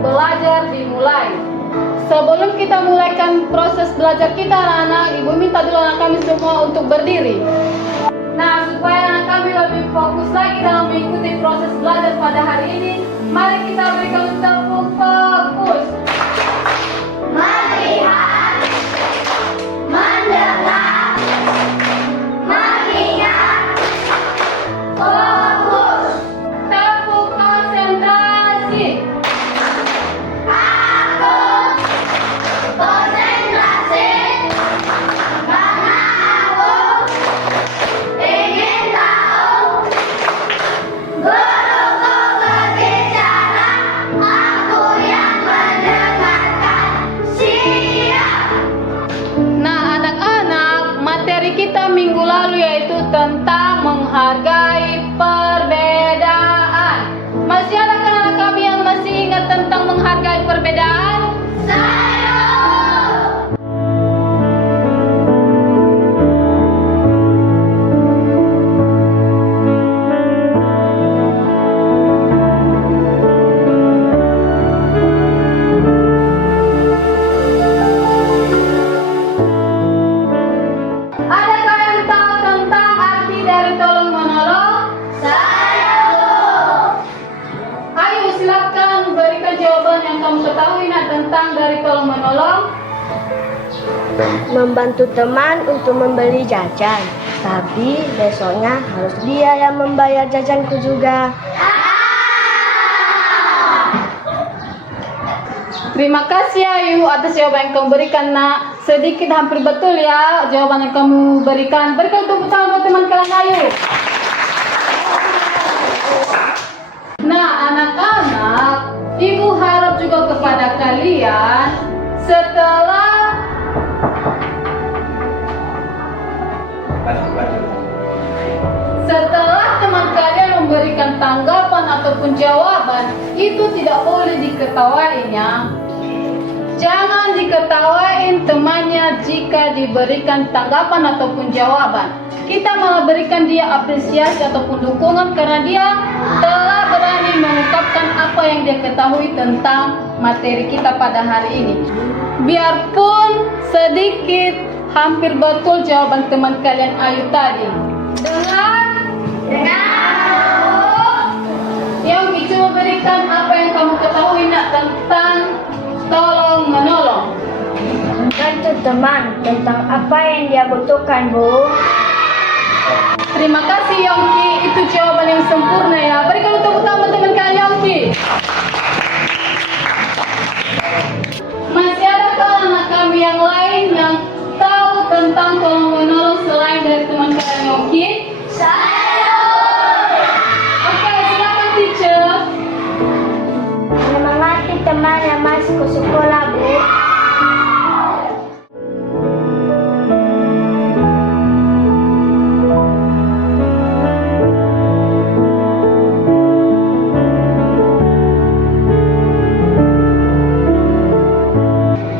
belajar dimulai. Sebelum kita mulaikan proses belajar kita anak-anak, Ibu minta dulu anak kami semua untuk berdiri. Nah, supaya anak kami lebih fokus lagi dalam mengikuti proses belajar pada hari ini, mari kita berikan tepuk fokus. Melihat, mendengar, mengingat, fokus, Tepuk konsentrasi. aku konsentrasi, karena aku ingin tahu guruku berbicara, aku yang mendengarkan. Siap. Nah, anak-anak, materi kita minggu lalu yaitu tentang menghargai perbedaan. Masih ada kan anak kami yang masih ingat tentang menghargai perbedaan? Saya. Adakah yang tahu tentang arti dari tolong menolong? Saya. Ayo silakan berikan jawaban yang kamu ketahui nak tentang dari tolong menolong. Membantu teman untuk membeli jajan, tapi besoknya harus dia yang membayar jajanku juga. Terima kasih Ayu atas jawaban yang kamu berikan nak. Sedikit hampir betul ya jawaban yang kamu berikan. Berikan tepuk tangan buat teman kalian Ayu. Nah anak-anak, Ibu harap juga kepada kalian setelah teman kalian memberikan tanggapan ataupun jawaban, itu tidak boleh diketawainya. Jangan diketawain temannya jika diberikan tanggapan ataupun jawaban. Kita malah berikan dia apresiasi ataupun dukungan karena dia telah berani mengungkapkan apa yang dia ketahui tentang materi kita pada hari ini. Biarpun sedikit, hampir betul jawaban teman kalian Ayu tadi. Yang coba berikan apa yang kamu ketahui nak tentang tolong menolong. Bantu teman tentang apa yang dia butuhkan, Bu. Terima kasih Yongki, itu jawaban yang sempurna ya. Berikan tepuk tangan teman kalian Yongki. Masih adakah anak kami yang lain yang tahu tentang tolong menolong selain dari teman kalian Yongki? Saya. Oke, silakan teacher. Menyemangati teman yang masih ke sekolah, Bu.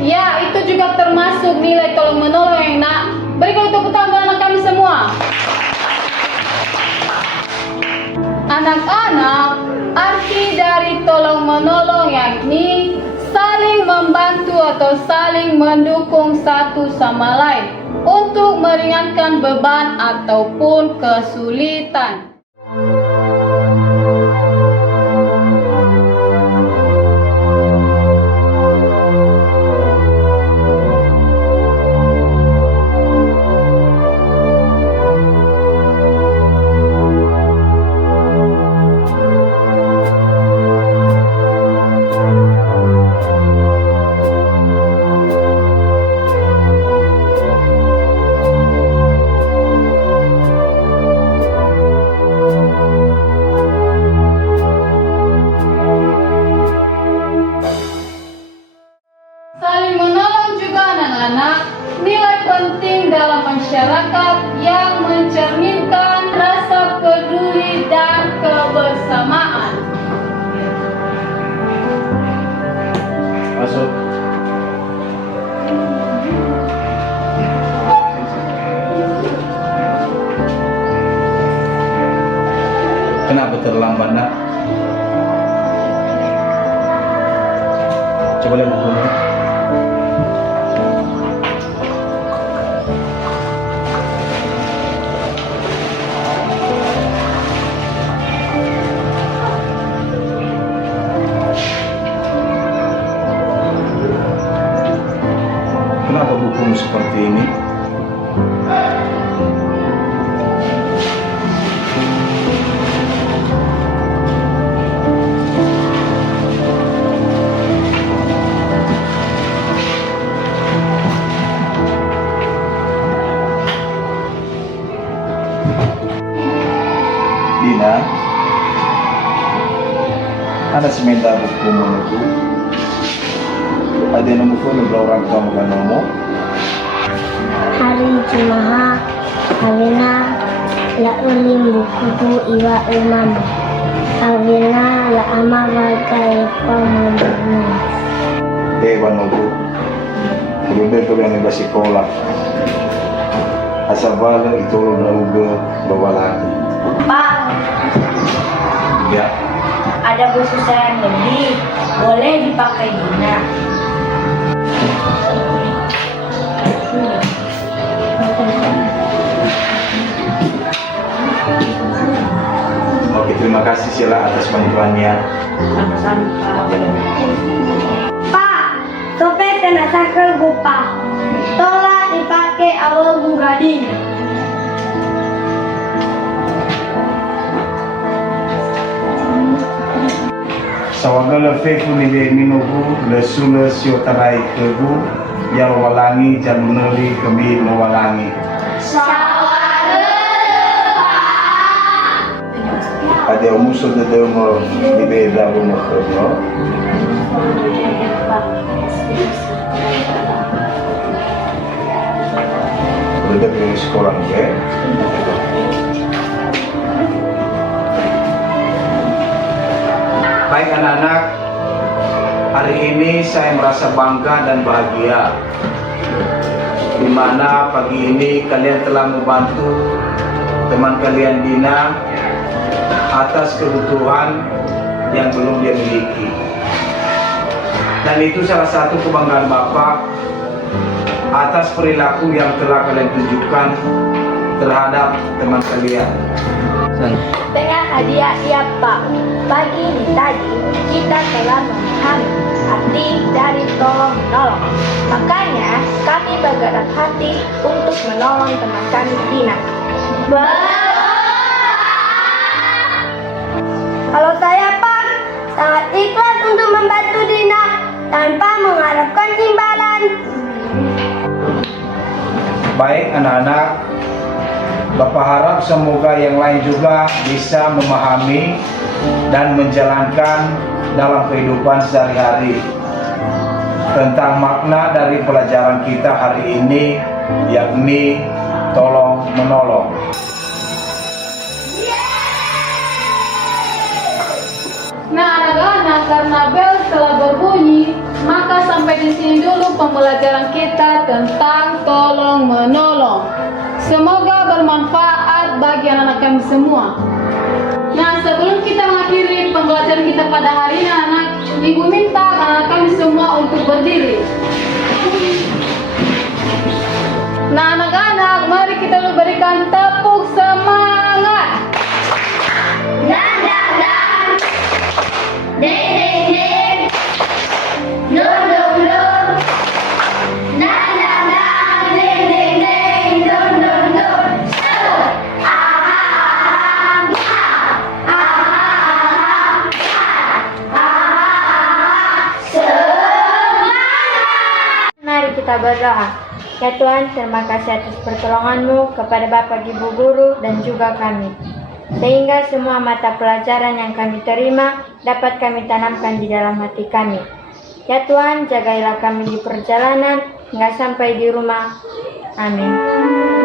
Ya, itu juga termasuk nilai tolong menolong yang nak. Berikan tepuk tangan buat anak kami semua. Anak-anak, arti dari tolong menolong yakni saling membantu atau saling mendukung satu sama lain untuk meringankan beban ataupun kesulitan. Saling menolong juga anak-anak nilai penting dalam masyarakat yang mencerminkan rasa peduli dan kebersamaan. Masuk. Kenapa terlambat nak? Coba lihat bukunya. Kenapa bukumu seperti ini? Dina, ada sementara bukumu itu. Ada nomor phone orang kamu kan nomor. Hari Jumaha Awina la ulim bukuku iwa umam. Awina la ama bagai pembunuh. Banogo, kemudian kau yang di sekolah. Asal bala itu lo bawa lagi. Pak, Ya, ada buku saya yang lebih. Boleh dipakai Dina. oke, terima kasih Sila atas bantuannya. Pak, topeng kena sakel gupa. Tolak dipakai awal gading. Sawagala fefu ni be minogu le sula sio tarai kegu yang walangi jaluneli kami mewalangi. Ada musuh de demo ni be dabu mo no. Udah pergi sekolah ke? Baik anak-anak, hari ini saya merasa bangga dan bahagia di mana pagi ini kalian telah membantu teman kalian Dina atas kebutuhan yang belum dia miliki. Dan itu salah satu kebanggaan Bapak atas perilaku yang telah kalian tunjukkan terhadap teman kalian. Dengan hadiah iya Pak, pagi ini tadi kita telah memahami arti dari tolong menolong. Makanya kami bergerak hati untuk menolong teman kami Dina. Kalau saya Pak, sangat ikhlas untuk membantu Dina tanpa mengharapkan imbalan. Baik anak-anak, Bapak harap semoga yang lain juga bisa memahami dan menjalankan dalam kehidupan sehari-hari tentang makna dari pelajaran kita hari ini, yakni tolong menolong. Nah anak-anak, karena bel telah berbunyi, maka sampai di sini dulu pembelajaran kita tentang tolong menolong. Semoga bermanfaat bagi anak-anak kami semua. Nah, sebelum kita mengakhiri pembelajaran kita pada hari ini, anak, Ibu minta anak kami semua untuk berdiri. Nah, anak-anak, mari kita berikan tepuk semangat. Dan dan dan, ding ding ding, dum dum dum. Dan dan dan, ding ding ding, dum dum dum. Mari kita berdoa. Ya Tuhan, terima kasih atas pertolongan-Mu kepada Bapak Ibu Guru dan juga kami. Sehingga semua mata pelajaran yang kami terima dapat kami tanamkan di dalam hati kami. Ya Tuhan, jagailah kami di perjalanan hingga sampai di rumah. Amin.